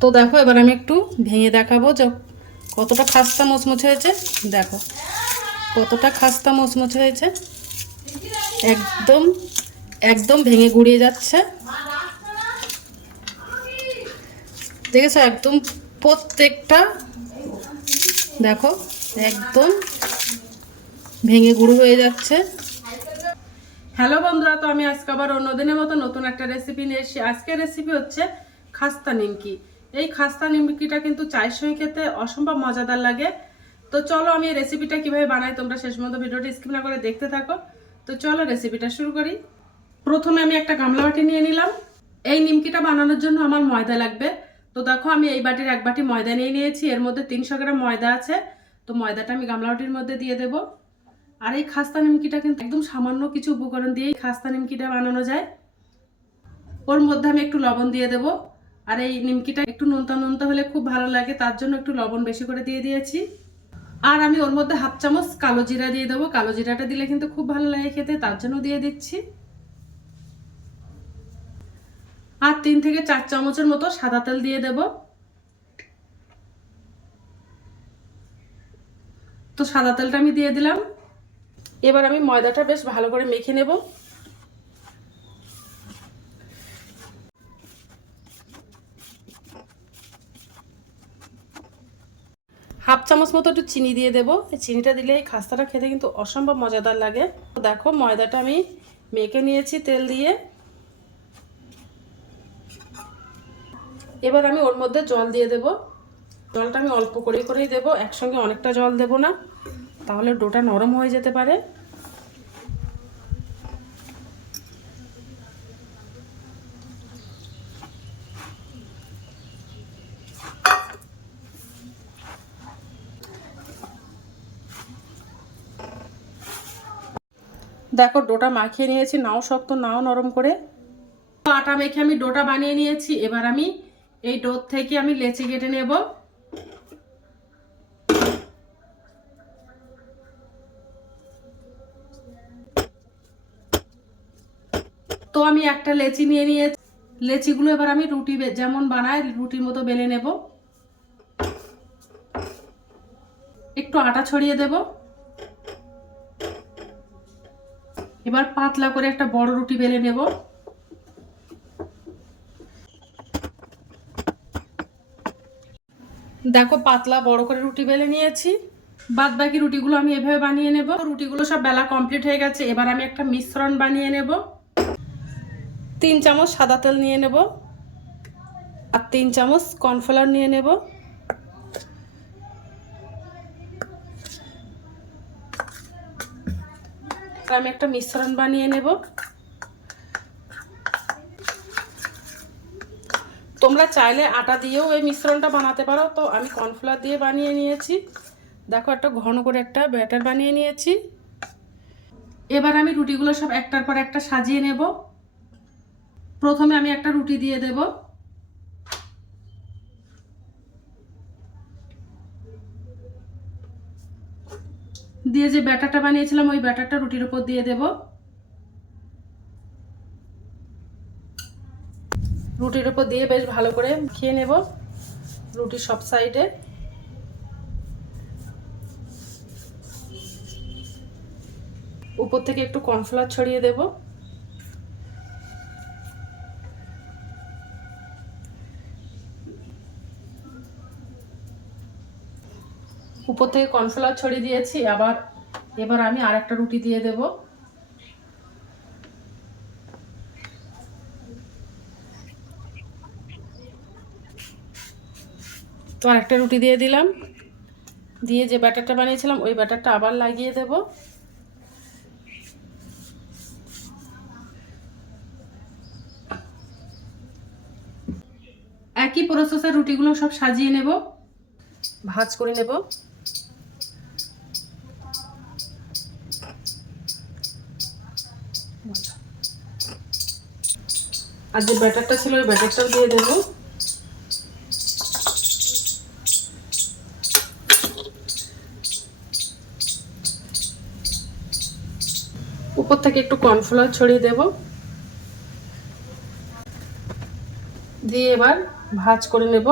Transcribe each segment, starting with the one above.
তো দেখো এবার আমি একটু ভেঙে দেখাবো যে কতটা খাস্তা মচমচে হয়েছে। দেখো কতটা খাস্তা মচমচে হয়েছে, একদম একদম ভেঙে গুড়িয়ে যাচ্ছে। দেখেছো একদম প্রত্যেকটা, দেখো একদম ভেঙে গুঁড়ো হয়ে যাচ্ছে। হ্যালো বন্ধুরা, তো আমি আজকে আবার অন্যদিনের মতো নতুন একটা রেসিপি নিয়ে এসেছি। আজকের রেসিপি হচ্ছে খাস্তা নিমকি। এই খাস্তা নিমকিটা কিন্তু চায়ের সঙ্গে খেতে অসম্ভব মজাদার লাগে। তো চলো আমি এই রেসিপিটা কিভাবে বানাই তোমরা শেষ পর্যন্ত ভিডিওটা স্কিপ না করে দেখতে থাকো। তো চলো রেসিপিটা শুরু করি। প্রথমে আমি একটা গামলা বাটি নিয়ে নিলাম। এই নিমকিটা বানানোর জন্য আমার ময়দা লাগবে। তো দেখো আমি এই বাটির এক বাটি ময়দা নিয়ে নিয়েছি, এর মধ্যে 300 গ্রাম ময়দা আছে। তো ময়দাটা আমি গামলা বাটির মধ্যে দিয়ে দেবো। আর এই খাস্তা নিমকিটা কিন্তু একদম সামান্য কিছু উপকরণ দিয়েই খাস্তা নিমকিটা বানানো যায়। ওর মধ্যে আমি একটু লবণ দিয়ে দেব। আর এই নিমকিটা একটু নোনতা নোনতা হলে খুব ভালো লাগে, তার জন্য একটু লবণ বেশি করে দিয়ে দিয়েছি। আর আমি ওর মধ্যে হাফ চামচ কালো জিরা দিয়ে দেবো। কালো জিরাটা দিলে কিন্তু খুব ভালো লাগে খেতে, তার জন্য দিয়ে দিচ্ছি। আর 3 থেকে 4 চামচের মতো সাদা তেল দিয়ে দেব। তো সাদা তেলটা আমি দিয়ে দিলাম। এবার আমি ময়দাটা বেশ ভালো করে মেখে নেব। হাফ চামচ মতো একটু চিনি দিয়ে দেবো। এই চিনিটা দিলে এই খাস্তাটা খেতে কিন্তু অসম্ভব মজাদার লাগে। দেখো ময়দাটা আমি মেখে নিয়েছি তেল দিয়ে। এবার আমি ওর মধ্যে জল দিয়ে দেব। জলটা আমি অল্প করেই দেবো, একসঙ্গে অনেকটা জল দেব না, তাহলে ডোটা নরম হয়ে যেতে পারে। দেখো ডোটা মাখিয়ে নিয়েছি, নাও শক্ত নাও নরম করে। আটা মেখে আমি ডোটা বানিয়ে নিয়েছি। এবার আমি এই ডো থেকে আমি লেচি কেটে নেব। তো আমি একটা লেচি নিয়ে নিয়েছি। লেচিগুলো এবার আমি রুটি যেমন বানাই রুটির মতো বেলে নেব। একটু আটা ছড়িয়ে দেব। এবার পাতলা করে একটা বড় রুটি বেলে নেব। দেখো পাতলা বড় করে রুটি বেলে নিয়েছি। বাদ বাকি রুটিগুলো আমি এভাবে বানিয়ে নেব। রুটিগুলো সব বেলা কমপ্লিট হয়ে গেছে। এবার আমি একটা মিশ্রণ বানিয়ে নেব। 3 চামচ সাদা তেল নিয়ে নেব আর 3 চামচ কর্নফ্লাওয়ার নিয়ে নেব। আমি একটা মিশ্রণ বানিয়ে নেব। তোমরা চাইলে আটা দিয়েও এই মিশ্রণটা বানাতে পারো, তো আমি কর্নফ্লাওয়ার দিয়ে বানিয়ে নিয়েছি। দেখো একটা ঘন করে একটা ব্যাটার বানিয়ে নিয়েছি। এবার আমি রুটিগুলো সব একটার পর একটা সাজিয়ে নেব। প্রথমে আমি একটা রুটি দিয়ে দেব। দিয়ে যে ব্যাটারটা বানিয়েছিলাম ওই ব্যাটারটা রুটির উপর দিয়ে দেব। রুটির উপর দিয়ে বেশ ভালো করে খেয়ে নেব রুটির সব সাইডে। উপর থেকে একটু কর্নফ্লাওয়ার ছড়িয়ে দেব। উপর থেকে কর্নফ্লাওয়ার ছড়িয়ে দিয়েছি। এবার আমি আরেকটা রুটি দিয়ে দেব। তো আরেকটা রুটি দিয়ে দিলাম। দিয়ে যে ব্যাটারটা বানিয়েছিলাম ওই ব্যাটারটা আবার লাগিয়ে দেব। একই প্রসেসে রুটিগুলো সব সাজিয়ে নেব, ভাঁজ করে নেব। আর যে ব্যাটারটা ছিল ওই ব্যাটারটাও দিয়ে দেব। উপর থেকে একটু কর্নফ্লাওয়ার ছড়িয়ে দেব। দিয়ে এবার ভাজ করে নেব।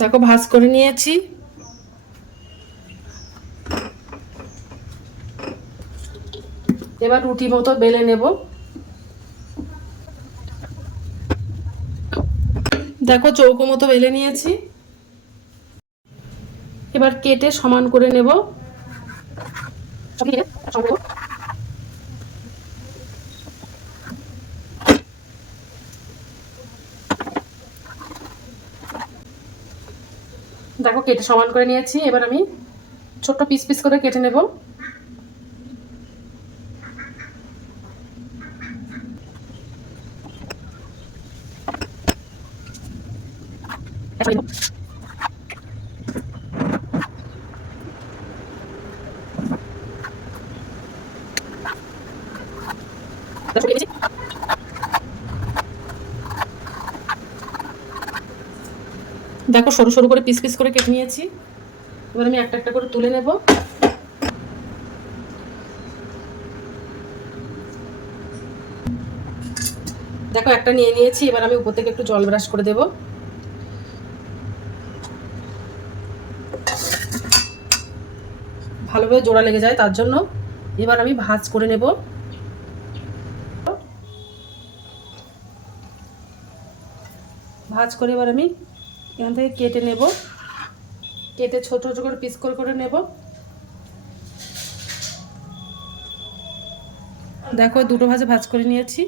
দেখো ভাজ করে নিয়েছি। এবার রুটি মতো বেলে নেব। দেখো চৌকো মতো বেলে নিয়েছি। এবার কেটে সমান করে নেব। দেখো কেটে সমান করে নিয়েছি। এবার আমি ছোট্ট পিস পিস করে কেটে নেব। দেখো সরু সরু করে পিস পিস করে কেটে নিয়েছি। এবার আমি একটা একটা করে তুলে নেব। দেখো একটা নিয়ে নিয়েছি। এবার আমি উপর থেকে একটু জল ব্রাশ করে দেব। ভালোভাবে জোড়া লেগে যায় তার জন্য। এবার আমি ভাঁজ করে নেব। ভাঁজ করে এবার আমি এখান থেকে কেটে নেব। কেটে ছোট ছোট করে পিস করে করে নেব। দেখো দুটো ভাজে ভাঁজ করে নিয়েছি।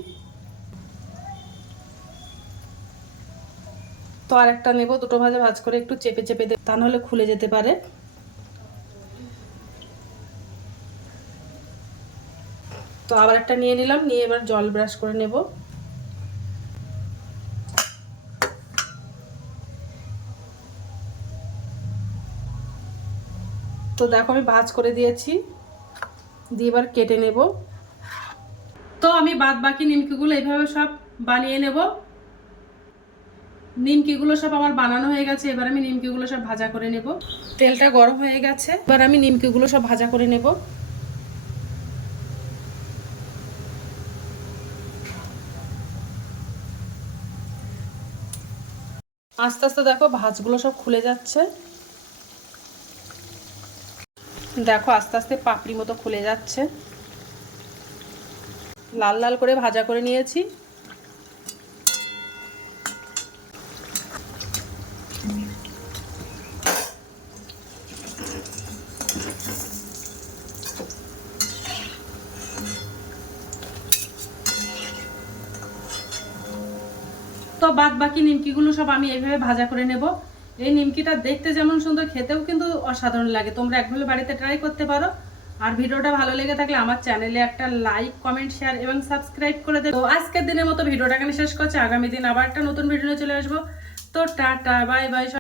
তো আর একটা নেব। দুটো ভাজে ভাঁজ করে একটু চেপে চেপে দেব, তা নাহলে খুলে যেতে পারে। তো আবার একটা নিয়ে নিলাম। নিয়ে এবার জল ব্রাশ করে নেব। তো দেখো আমি ভাঁজ করে দিয়েছি। দিয়ে এবার কেটে নেব। তো আমি বাদ বাকি নিমকিগুলো এইভাবে সব বানিয়ে নেব। নিমকিগুলো সব আমার বানানো হয়ে গেছে। এবার আমি নিমকিগুলো সব ভাজা করে নেব। তেলটা গরম হয়ে গেছে। এবার আমি নিমকিগুলো সব ভাজা করে নেব। আস্তে আস্তে দেখো ভাঁজগুলো সব খুলে যাচ্ছে। দেখো আস্তে আস্তে পাপড়ি মতো খুলে যাচ্ছে। লাল লাল করে ভাজা করে নিয়েছি। তো বাদ বাকি নিমকিগুলো সব আমি এইভাবে ভাজা করে নেব। এই নিমকিটা দেখতে যেমন সুন্দর, খেতেও কিন্তু অসাধারণ লাগে। তোমরা একভাবে বাড়িতে ট্রাই করতে পারো। আর ভিডিওটা ভালো লেগে থাকলে আমার চ্যানেলে একটা লাইক, কমেন্ট, শেয়ার এবং সাবস্ক্রাইব করে দেবো। তো আজকের দিনের মতো ভিডিওটা এখানে শেষ করছি। আগামী দিন আবার একটা নতুন ভিডিও চলে আসবো। তো টাটা, বাই বাই।